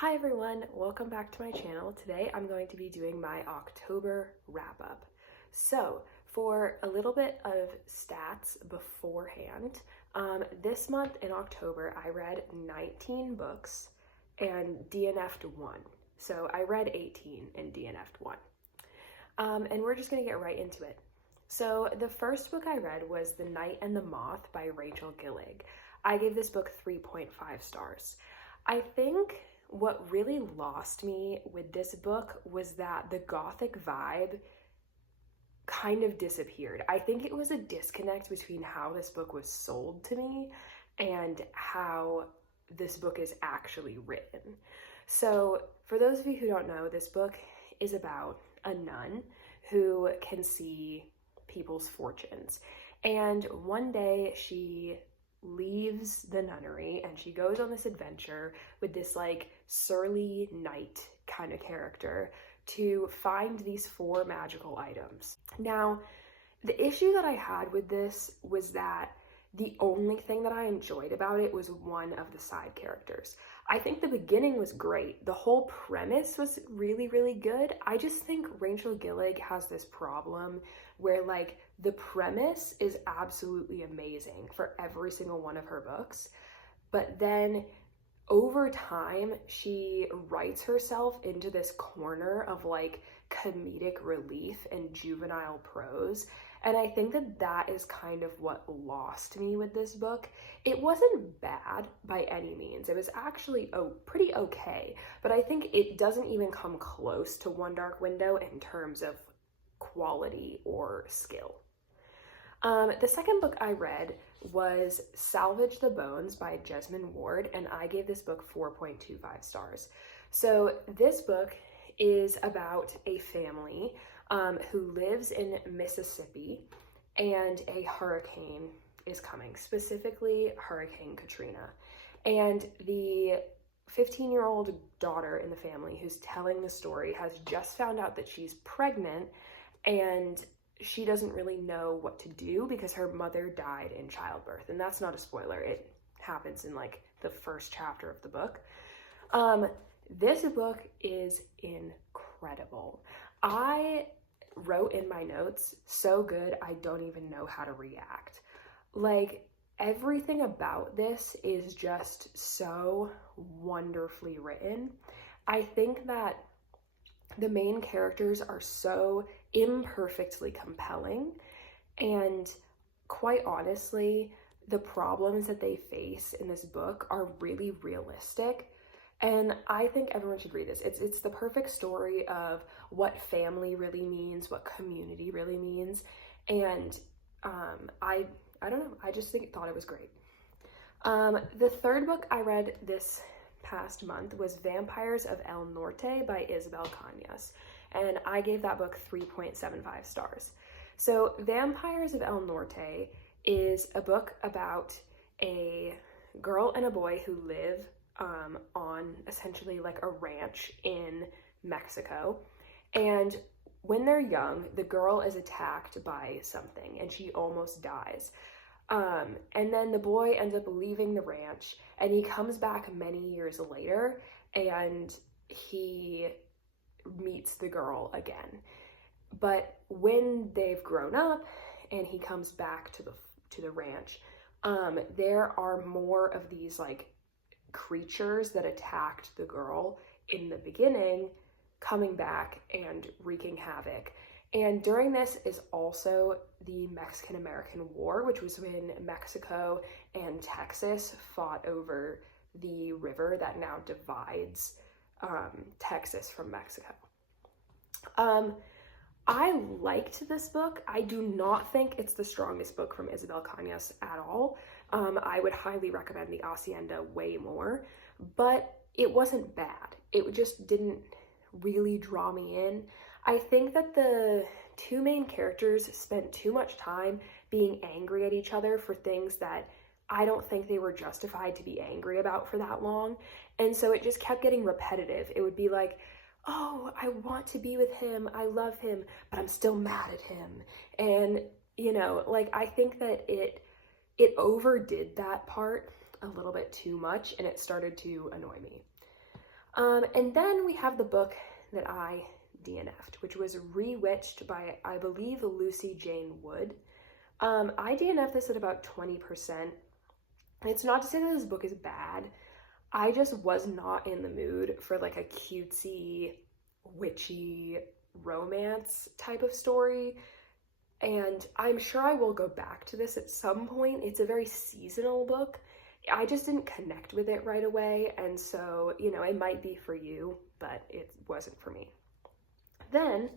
Hi everyone, welcome back to my channel. Today I'm going to be doing my October wrap-up. So, for a little bit of stats beforehand, this month in October I read 19 books and DNF'd 1. So I read 18 and DNF'd 1. And we're just going to get right into it. So the first book I read was The Night and the Moth by Rachel Gillig. I gave this book 3.5 stars. I think what really lost me with this book was that the gothic vibe kind of disappeared. I think it was a disconnect between how this book was sold to me and how this book is actually written. So for those of you who don't know, this book is about a nun who can see people's fortunes. And one day she leaves the nunnery and she goes on this adventure with this like surly knight kind of character to find these 4 magical items. Now, the issue that I had with this was that the only thing that I enjoyed about it was one of the side characters. I think the beginning was great. The whole premise was really, really good. I just think Rachel Gillig has this problem where like the premise is absolutely amazing for every single one of her books, but then over time she writes herself into this corner of like comedic relief and juvenile prose. And I think that that is kind of what lost me with this book. It wasn't bad by any means. It was actually pretty okay, but I think it doesn't even come close to One Dark Window in terms of quality or skill. The second book I read was Salvage the Bones by Jesmyn Ward, and I gave this book 4.25 stars. So this book is about a family who lives in Mississippi, and a hurricane is coming, specifically Hurricane Katrina. And the 15-year-old daughter in the family who's telling the story has just found out that she's pregnant, and she doesn't really know what to do because her mother died in childbirth. And that's not a spoiler. It happens in like the first chapter of the book. This book is incredible. I wrote in my notes, so good, I don't even know how to react. Like, everything about this is just so wonderfully written. I think that the main characters are so imperfectly compelling, and quite honestly, the problems that they face in this book are really realistic. And I think everyone should read this. It's the perfect story of what family really means, what community really means, and I don't know. I just thought it was great. The third book I read this past month was Vampires of El Norte by Isabel Cañas, and I gave that book 3.75 stars. So Vampires of El Norte is a book about a girl and a boy who live on essentially like a ranch in Mexico, and when they're young, the girl is attacked by something and she almost dies. And then the boy ends up leaving the ranch and he comes back many years later and he meets the girl again. But when they've grown up and he comes back to the ranch, there are more of these like creatures that attacked the girl in the beginning coming back and wreaking havoc. And during this is also the Mexican-American War, which was when Mexico and Texas fought over the river that now divides Texas from Mexico. I liked this book. I do not think it's the strongest book from Isabel Cañas at all. I would highly recommend The Hacienda way more, but it wasn't bad. It just didn't really draw me in. I think that the 2 main characters spent too much time being angry at each other for things that I don't think they were justified to be angry about for that long. And so it just kept getting repetitive. It would be like, oh, I want to be with him, I love him, but I'm still mad at him. And, you know, like, I think that it overdid that part a little bit too much, and it started to annoy me. And then we have the book that I DNF'd, which was Rewitched by, I believe, Lucy Jane Wood. I DNF'd this at about 20%. It's not to say that this book is bad. I just was not in the mood for like a cutesy, witchy romance type of story. And I'm sure I will go back to this at some point. It's a very seasonal book. I just didn't connect with it right away. And so, you know, it might be for you, but it wasn't for me. Then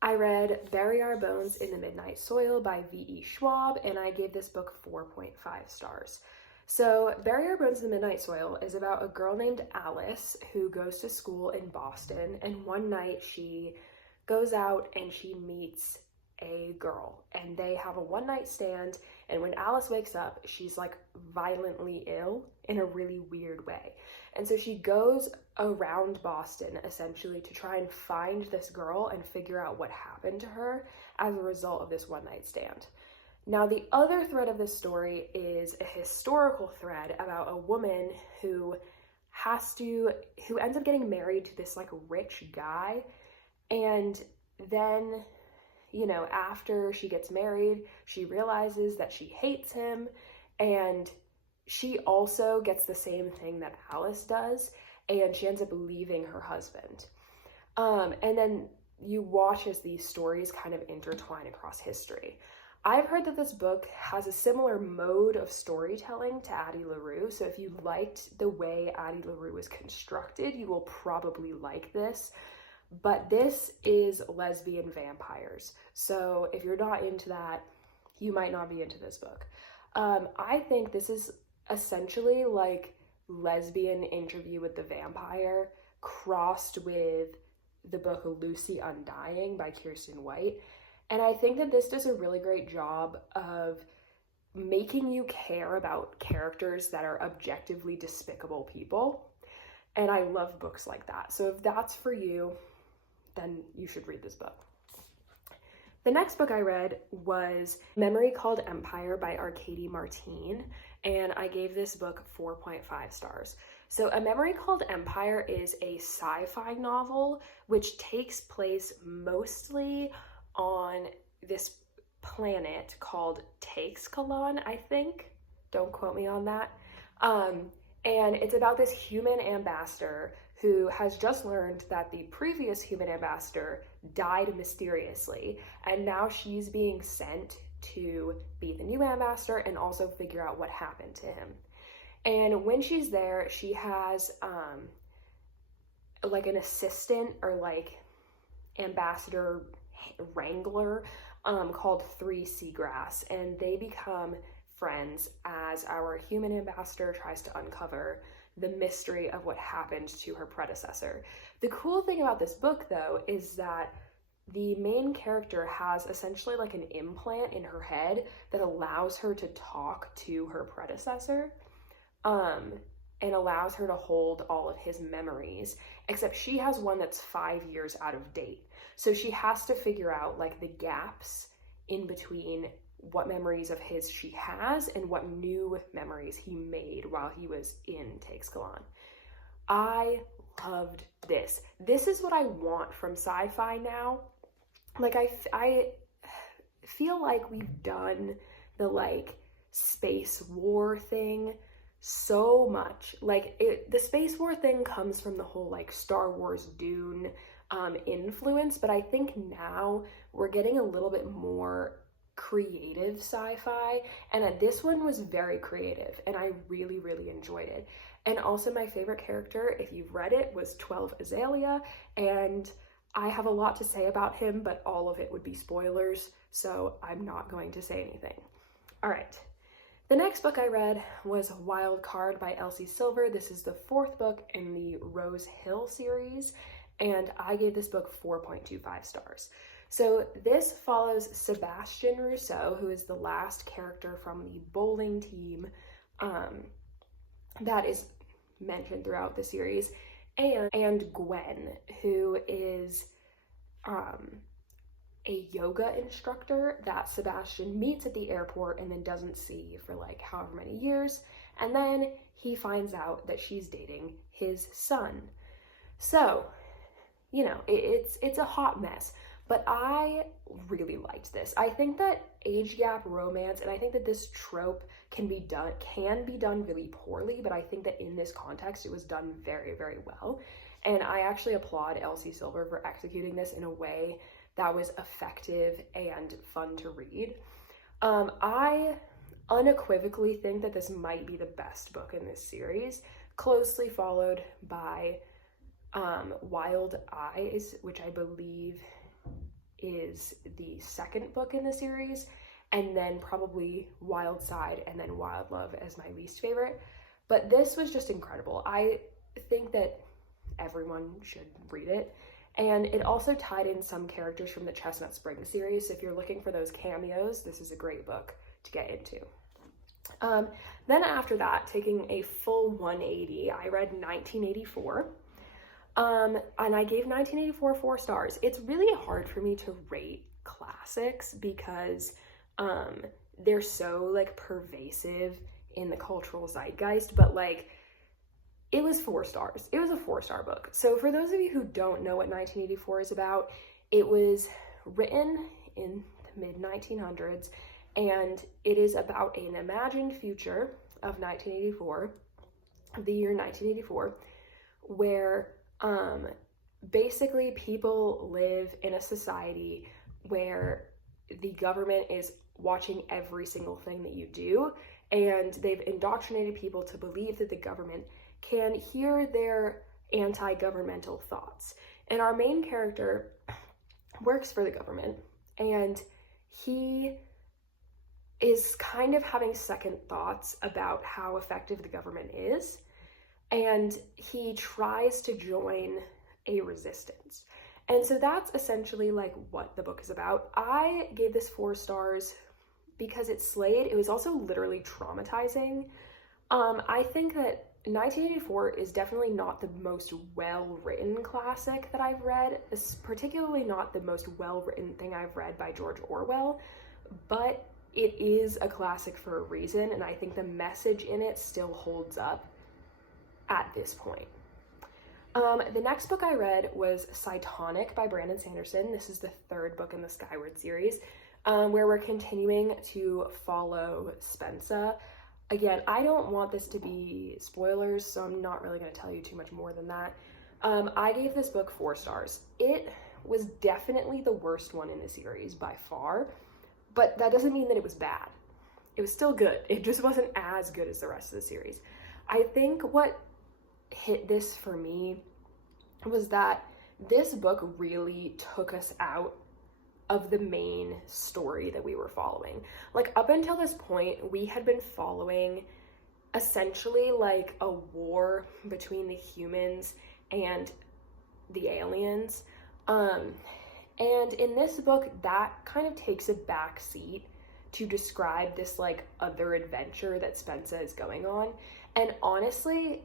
I read Bury Our Bones in the Midnight Soil by V.E. Schwab, and I gave this book 4.5 stars. So Bury Our Bones in the Midnight Soil is about a girl named Alice who goes to school in Boston, and one night she goes out and she meets a girl, and they have a one-night stand, and when Alice wakes up, she's like violently ill in a really weird way. And so she goes around Boston essentially to try and find this girl and figure out what happened to her as a result of this one-night stand. Now, the other thread of this story is a historical thread about a woman who ends up getting married to this like rich guy, and then, you know, after she gets married, she realizes that she hates him, and she also gets the same thing that Alice does, and she ends up leaving her husband. And then you watch as these stories kind of intertwine across history. I've heard that this book has a similar mode of storytelling to Addie LaRue, so if you liked the way Addie LaRue was constructed, you will probably like this. But this is lesbian vampires, so if you're not into that, you might not be into this book. I think this is essentially like Lesbian Interview with the Vampire crossed with the book Lucy Undying by Kiersten White. And I think that this does a really great job of making you care about characters that are objectively despicable people. And I love books like that. So if that's for you, then you should read this book. The next book I read was Memory Called Empire by Arkady Martine, and I gave this book 4.5 stars. So A Memory Called Empire is a sci-fi novel which takes place mostly on this planet called Taixcalan, I think. Don't quote me on that. And it's about this human ambassador who has just learned that the previous human ambassador died mysteriously, and now she's being sent to be the new ambassador and also figure out what happened to him. And when she's there, she has like an assistant or like ambassador wrangler called 3 Seagrass, and they become friends as our human ambassador tries to uncover the mystery of what happened to her predecessor. The cool thing about this book, though, is that the main character has essentially like an implant in her head that allows her to talk to her predecessor, and allows her to hold all of his memories, except she has one that's 5 years out of date. So she has to figure out like the gaps in between what memories of his she has and what new memories he made while he was in Taixcalan. I loved this. This is what I want from sci-fi now. Like I feel like we've done the like space war thing so much. Like the space war thing comes from the whole like Star Wars Dune influence, but I think now we're getting a little bit more creative sci-fi, and this one was very creative, and I really, really enjoyed it. And also my favorite character, if you've read it, was 12 Azalea, and I have a lot to say about him, but all of it would be spoilers, so I'm not going to say anything. All right. The next book I read was Wild Card by Elsie Silver. This is the 4th book in the Rose Hill series, and I gave this book 4.25 stars. So this follows Sebastian Rousseau, who is the last character from the bowling team that is mentioned throughout the series, and Gwen, who is a yoga instructor that Sebastian meets at the airport and then doesn't see for like however many years, and then he finds out that she's dating his son. So, you know, it's a hot mess, but I really liked this. I think that age gap romance, and I think that this trope can be done really poorly, but I think that in this context it was done very, very well. And I actually applaud Elsie Silver for executing this in a way that was effective and fun to read. I unequivocally think that this might be the best book in this series, closely followed by Wild Eyes, which I believe is the second book in the series, and then probably Wild Side and then Wild Love as my least favorite. But this was just incredible. I think that everyone should read it. And it also tied in some characters from the Chestnut Spring series. So if you're looking for those cameos, this is a great book to get into. Then after that, taking a full 180, I read 1984. And I gave 1984 4 stars. It's really hard for me to rate classics because they're so like pervasive in the cultural zeitgeist, but like it was 4 stars. It was a 4-star book. So for those of you who don't know what 1984 is about, it was written in the mid-1900s, and it is about an imagined future of 1984, the year 1984, where basically people live in a society where the government is watching every single thing that you do, and they've indoctrinated people to believe that the government can hear their anti-governmental thoughts. And our main character works for the government, and he is kind of having second thoughts about how effective the government is, and he tries to join a resistance. And so that's essentially like what the book is about. I gave this 4 stars because it slayed. It was also literally traumatizing. I think that 1984 is definitely not the most well-written classic that I've read. It's particularly not the most well-written thing I've read by George Orwell, but it is a classic for a reason, and I think the message in it still holds up at this point. The next book I read was Cytonic by Brandon Sanderson. This is the 3rd book in the Skyward series, where we're continuing to follow Spensa. Again, I don't want this to be spoilers, so I'm not really going to tell you too much more than that. I gave this book 4 stars. It was definitely the worst one in the series by far, but that doesn't mean that it was bad. It was still good. It just wasn't as good as the rest of the series. I think what hit this for me was that this book really took us out of the main story that we were following. Like, up until this point, we had been following essentially like a war between the humans and the aliens. And in this book, that kind of takes a back seat to describe this like other adventure that Spensa is going on. And honestly,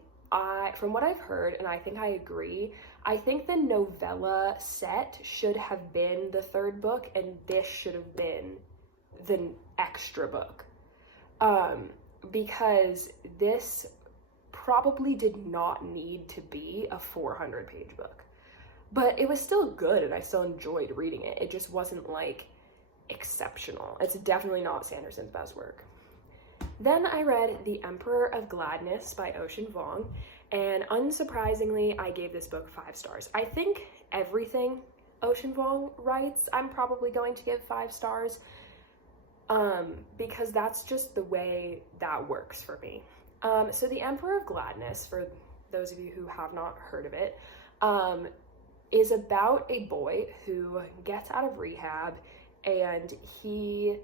from what I've heard, and I think I agree, I think the novella set should have been the 3rd book, and this should have been the extra book. Because this probably did not need to be a 400-page book. But it was still good, and I still enjoyed reading it. It just wasn't, like, exceptional. It's definitely not Sanderson's best work. Then I read The Emperor of Gladness by Ocean Vuong, and unsurprisingly, I gave this book 5 stars. I think everything Ocean Vuong writes, I'm probably going to give 5 stars, because that's just the way that works for me. So The Emperor of Gladness, for those of you who have not heard of it, is about a boy who gets out of rehab, and he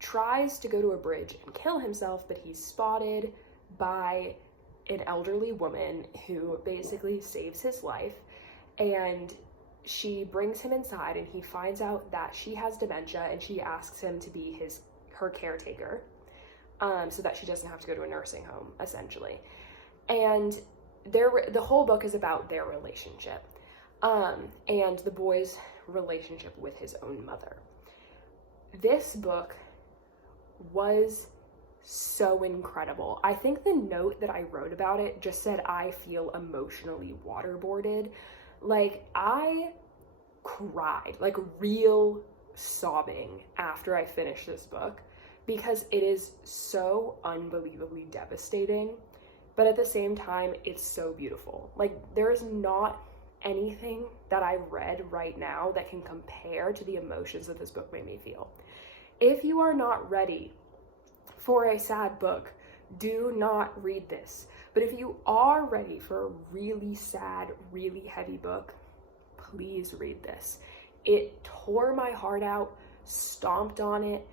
tries to go to a bridge and kill himself, but he's spotted by an elderly woman who basically saves his life, and she brings him inside, and he finds out that she has dementia, and she asks him to be her caretaker, so that she doesn't have to go to a nursing home, essentially. And the whole book is about their relationship, and the boy's relationship with his own mother. This book was so incredible. I think the note that I wrote about it just said, I feel emotionally waterboarded. Like, I cried, like real sobbing after I finished this book, because it is so unbelievably devastating, but at the same time, it's so beautiful. Like, there is not anything that I read right now that can compare to the emotions that this book made me feel. If you are not ready for a sad book, do not read this. But if you are ready for a really sad, really heavy book, please read this. It tore my heart out, stomped on it,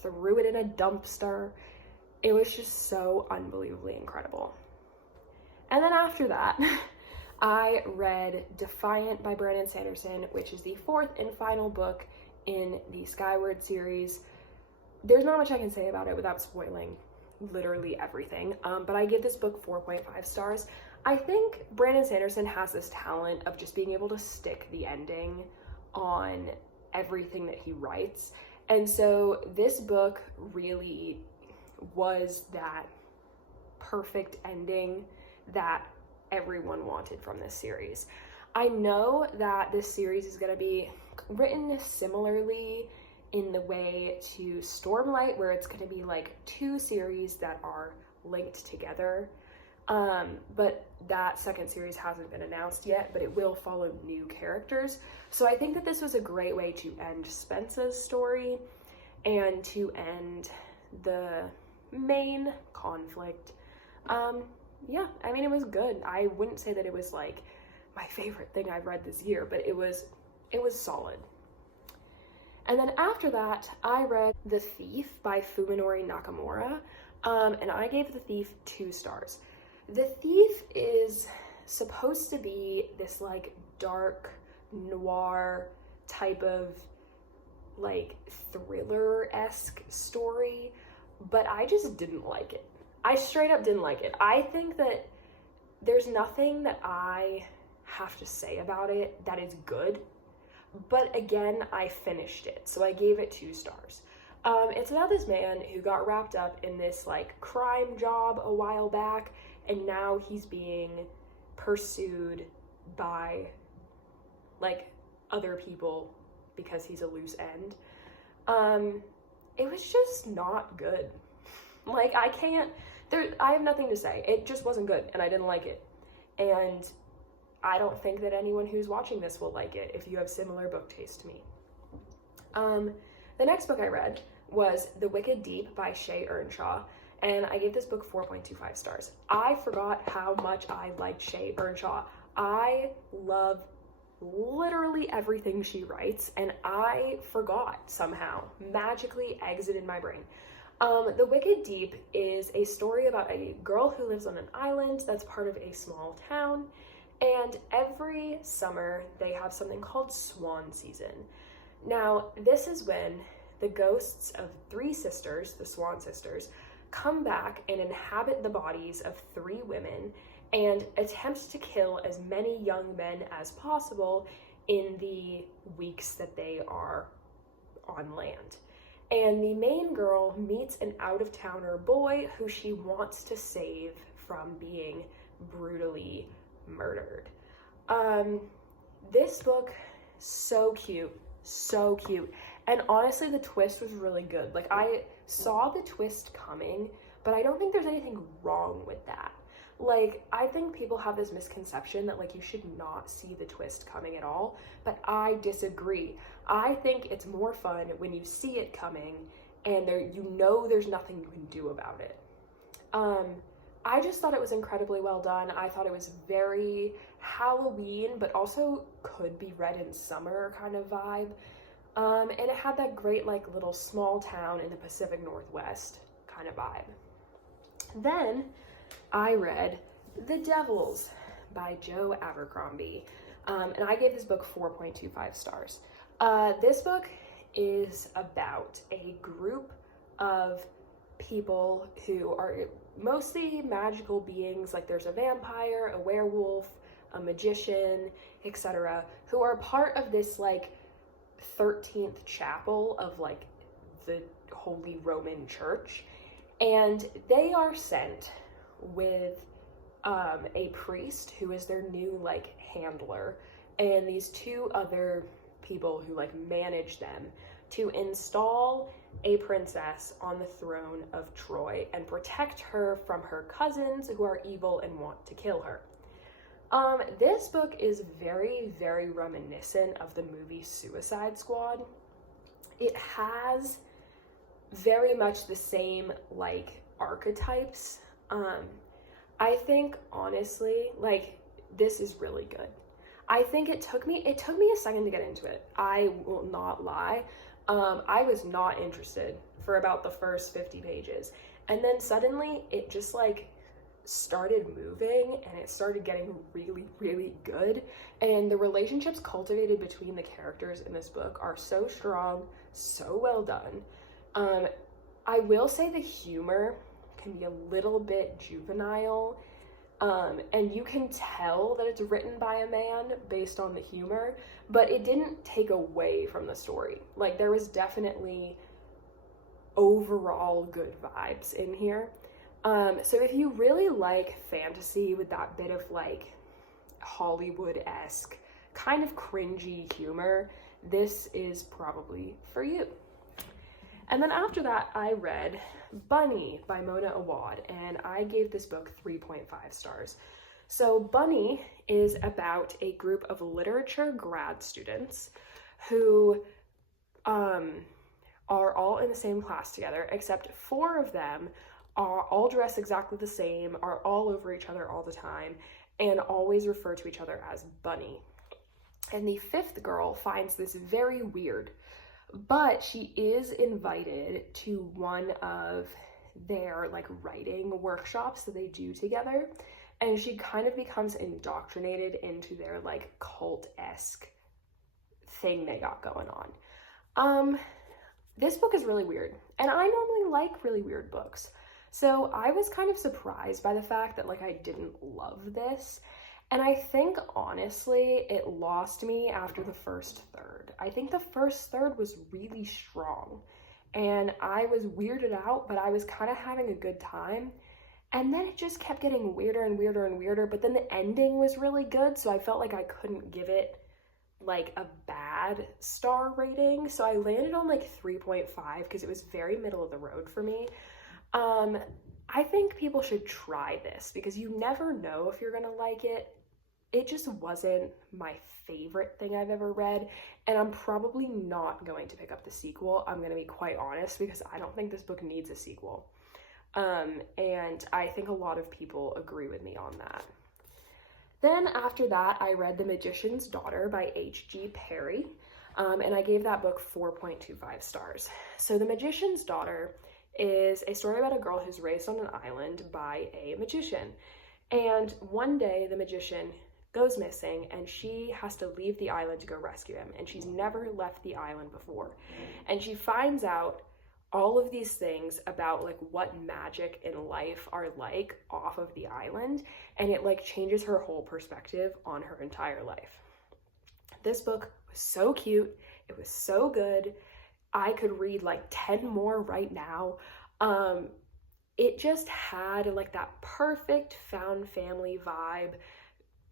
threw it in a dumpster. It was just so unbelievably incredible. And then after that, I read Defiant by Brandon Sanderson, which is the fourth and final book in the Skyward series. There's not much I can say about it without spoiling literally everything, but I give this book 4.5 stars. I think Brandon Sanderson has this talent of just being able to stick the ending on everything that he writes, and so this book really was that perfect ending that everyone wanted from this series. I know that this series is going to be written similarly in the way to Stormlight, where it's going to be like two series that are linked together, but that second series hasn't been announced yet, but it will follow new characters. So I think that this was a great way to end Spence's story and to end the main conflict. Yeah, I mean, it was good. I wouldn't say that it was like my favorite thing I've read this year, but it was solid. And then after that, I read The Thief by Fuminori Nakamura, and I gave The Thief 2 stars. The Thief is supposed to be this like dark noir type of like thriller-esque story, but I just didn't like it. I straight up didn't like it. I think that there's nothing that I have to say about it that is good, but again, I finished it, so I gave it 2 stars. It's about this man who got wrapped up in this like crime job a while back, and now he's being pursued by like other people because he's a loose end. It was just not good. Like, I have nothing to say. It just wasn't good, and I didn't like it. And I don't think that anyone who's watching this will like it if you have similar book taste to me. The next book I read was The Wicked Deep by Shay Earnshaw, and I gave this book 4.25 stars. I forgot how much I liked Shay Earnshaw. I love literally everything she writes, and I forgot somehow, magically exited my brain. The Wicked Deep is a story about a girl who lives on an island that's part of a small town, and every summer they have something called Swan Season. Now, this is when the ghosts of 3 sisters, the Swan sisters, come back and inhabit the bodies of 3 women and attempt to kill as many young men as possible in the weeks that they are on land. And the main girl meets an out-of-towner boy who she wants to save from being brutally murdered. This book, so cute, and honestly the twist was really good. Like, I saw the twist coming, but I don't think there's anything wrong with that. Like, I think people have this misconception that like you should not see the twist coming at all, but I disagree. I think it's more fun when you see it coming and there's nothing you can do about it. I just thought it was incredibly well done. I thought it was very Halloween, but also could be read in summer kind of vibe. And it had that great like little small town in the Pacific Northwest kind of vibe. Then I read The Devils by Joe Abercrombie, and I gave this book 4.25 stars. This book is about a group of people who are mostly magical beings, like there's a vampire, a werewolf, a magician, etc., who are part of this like 13th chapel of like the Holy Roman Church. And they are sent with a priest who is their new like handler, and these two other people who like manage them to install a princess on the throne of Troy and protect her from her cousins who are evil and want to kill her. This book is very, very reminiscent of the movie Suicide Squad. It has very much the same like archetypes. I think honestly, like, this is really good. I think it took me a second to get into it. I will not lie. I was not interested for about the first 50 pages. And then suddenly it just like started moving and it started getting really, really good. And the relationships cultivated between the characters in this book are so strong, so well done. I will say the humor can be a little bit juvenile. And you can tell that it's written by a man based on the humor, but it didn't take away from the story. Like, there was definitely overall good vibes in here. So if you really like fantasy with that bit of like Hollywood-esque, kind of cringy humor, this is probably for you. And then after that, I read Bunny by Mona Awad, and I gave this book 3.5 stars. So Bunny is about a group of literature grad students who are all in the same class together, except 4 of them are all dressed exactly the same, are all over each other all the time, and always refer to each other as Bunny. And the 5th girl finds this very weird, but she is invited to one of their like writing workshops that they do together, and she kind of becomes indoctrinated into their like cult-esque thing they got going on. This book is really weird, and I normally like really weird books, so I was kind of surprised by the fact that like I didn't love this. And I think, honestly, it lost me after the first third. I think the first third was really strong, and I was weirded out, but I was kind of having a good time. And then it just kept getting weirder and weirder and weirder, but then the ending was really good, so I felt like I couldn't give it, like, a bad star rating. So I landed on, like, 3.5, because it was very middle of the road for me. I think people should try this, because you never know if you're gonna like it. It just wasn't my favorite thing I've ever read, and I'm probably not going to pick up the sequel. I'm gonna be quite honest, because I don't think this book needs a sequel. And I think a lot of people agree with me on that. Then after that, I read The Magician's Daughter by H.G. Perry, and I gave that book 4.25 stars. So The Magician's Daughter is a story about a girl who's raised on an island by a magician. And one day the magician goes missing, and she has to leave the island to go rescue him, and she's never left the island before. And she finds out all of these things about like what magic in life are like off of the island, and it like changes her whole perspective on her entire life. This book was so cute. It was so good. I could read like 10 more right now. It just had like that perfect found family vibe,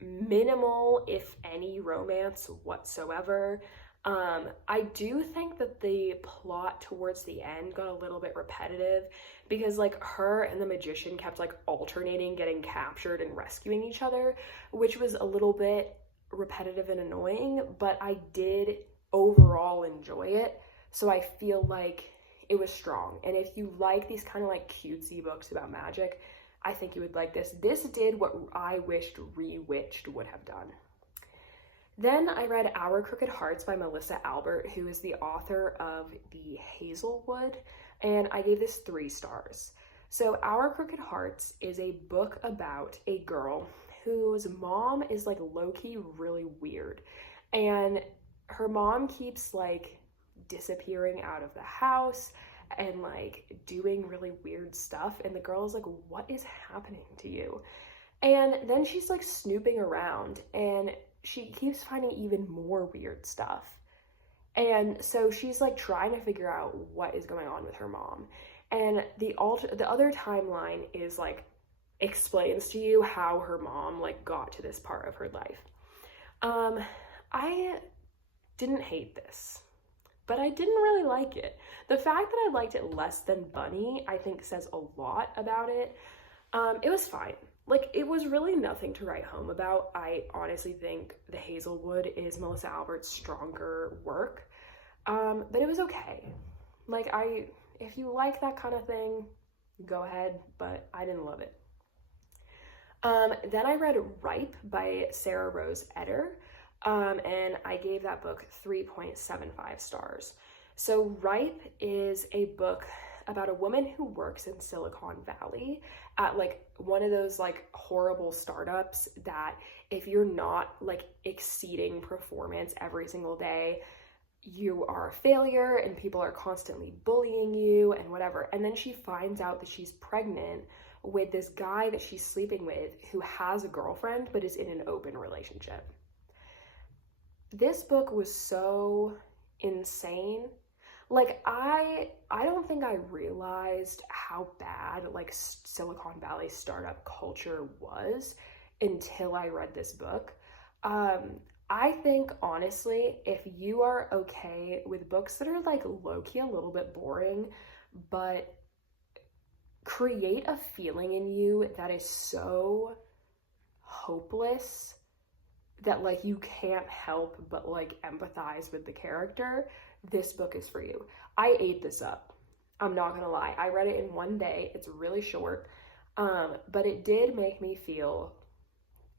minimal, if any, romance whatsoever. I do think that the plot towards the end got a little bit repetitive, because like her and the magician kept like alternating getting captured and rescuing each other, which was a little bit repetitive and annoying, but I did overall enjoy it. So I feel like it was strong. And if you like these kind of like cutesy books about magic, I think you would like this. This did what I wished Rewitched would have done. Then I read Our Crooked Hearts by Melissa Albert, who is the author of The Hazelwood, and I gave this 3 stars. So Our Crooked Hearts is a book about a girl whose mom is like low-key really weird, and her mom keeps like disappearing out of the house and like doing really weird stuff, and the girl is like, what is happening to you? And then she's like snooping around, and she keeps finding even more weird stuff. And so she's like trying to figure out what is going on with her mom. And the other timeline is like explains to you how her mom like got to this part of her life. I didn't hate this, but I didn't really like it. The fact that I liked it less than Bunny, I think says a lot about it. It was fine. Like, it was really nothing to write home about. I honestly think The Hazelwood is Melissa Albert's stronger work. But it was okay. Like, if you like that kind of thing, go ahead, but I didn't love it. Then I read Ripe by Sarah Rose Etter, and I gave that book 3.75 stars. So Ripe is a book about a woman who works in Silicon Valley at like one of those like horrible startups that if you're not like exceeding performance every single day, you are a failure and people are constantly bullying you and whatever. And then she finds out that she's pregnant with this guy that she's sleeping with who has a girlfriend but is in an open relationship. This book was so insane. Like, I don't think I realized how bad like Silicon Valley startup culture was until I read this book. I think honestly, if you are okay with books that are like low-key a little bit boring, but create a feeling in you that is so hopeless that like you can't help but like empathize with the character, this book is for you. I ate this up. I'm not gonna lie. I read it in one day. It's really short, but it did make me feel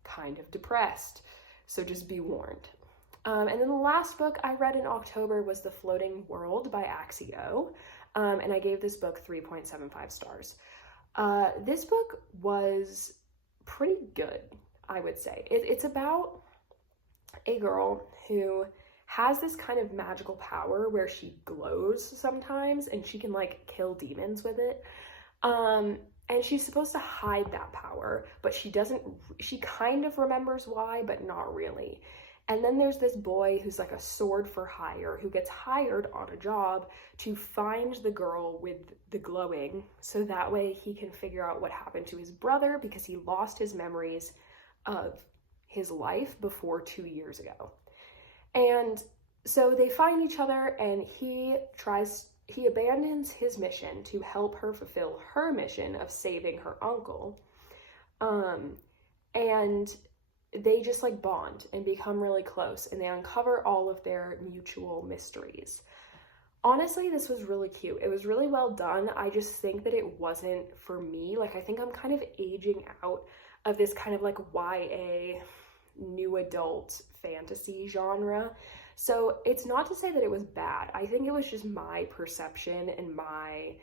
kind of depressed. So just be warned. And then the last book I read in October was The Floating World by Axio, and I gave this book 3.75 stars. This book was pretty good, I would say. It's about a girl who has this kind of magical power where she glows sometimes and she can like kill demons with it. And she's supposed to hide that power, but she kind of remembers why, but not really. And then there's this boy who's like a sword for hire who gets hired on a job to find the girl with the glowing so that way he can figure out what happened to his brother because he lost his memories of his life before 2 years ago. And so they find each other and he abandons his mission to help her fulfill her mission of saving her uncle. And they just like bond and become really close and they uncover all of their mutual mysteries. Honestly, this was really cute. It was really well done. I just think that it wasn't for me. Like, I think I'm kind of aging out of this kind of like YA new adult fantasy genre. So it's not to say that it was bad. I think it was just my perception and my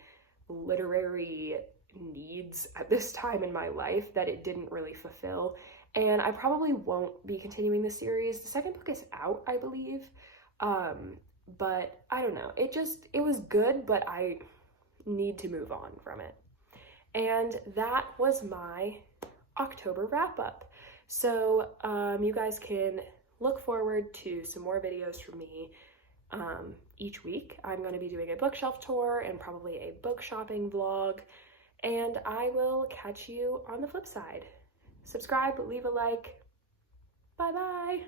literary needs at this time in my life that it didn't really fulfill. And I probably won't be continuing the series. The second book is out, I believe. But I don't know. It was good, but I need to move on from it. And that was my October wrap up. So you guys can look forward to some more videos from me each week. I'm going to be doing a bookshelf tour and probably a book shopping vlog. And I will catch you on the flip side. Subscribe, leave a like. Bye bye.